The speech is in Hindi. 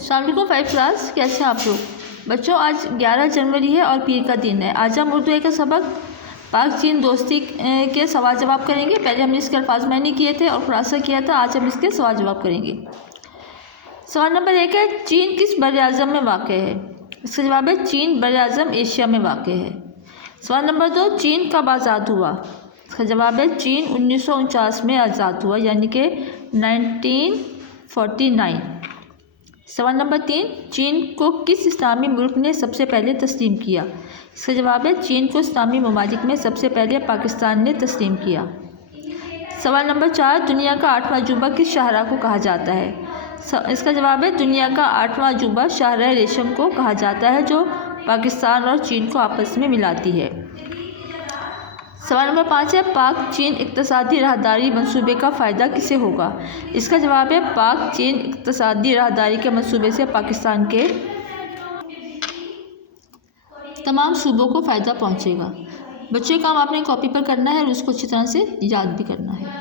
अस्सलाम वालेकुम फाइव क्लास, कैसे हैं आप लोग बच्चों। आज 11 जनवरी है और पीर का दिन है। आज हम उर्दू का सबक पाक चीन दोस्ती के सवाल जवाब करेंगे। पहले हमने इसके अल्फाज मायने किए थे और खुलासा किया था। आज हम इसके सवाल जवाब करेंगे। सवाल नंबर 1 है, चीन किस बरआज़म में वाक़ है। इसका जवाब है चीन बरआज़म एशिया में वाक़ है। सवाल नंबर 2, चीन कब आज़ाद हुआ। इसका जवाब है चीन 1949 में आज़ाद हुआ, यानी कि 1949। सवाल नंबर 3, चीन को किस इस्लामी मुल्क ने सबसे पहले तस्लीम किया। इसका जवाब है चीन को इस्लामी ममालिक में सबसे पहले पाकिस्तान ने तस्लीम किया। सवाल नंबर 4, दुनिया का 8वां अजूबा किस शाहराह को कहा जाता है। इसका जवाब है दुनिया का 8वां अजूबा शाहराह रेशम को कहा जाता है, जो पाकिस्तान और चीन को आपस में मिलाती है। सवाल नंबर 5 है, पाक चीन इक़्तिसादी राहदारी मंसूबे का फ़ायदा किसे होगा। इसका जवाब है पाक चीन इक़्तिसादी राहदारी के मंसूबे से पाकिस्तान के तमाम सूबों को फ़ायदा पहुंचेगा। बच्चों, काम आपने कॉपी पर करना है और उसको अच्छी तरह से याद भी करना है।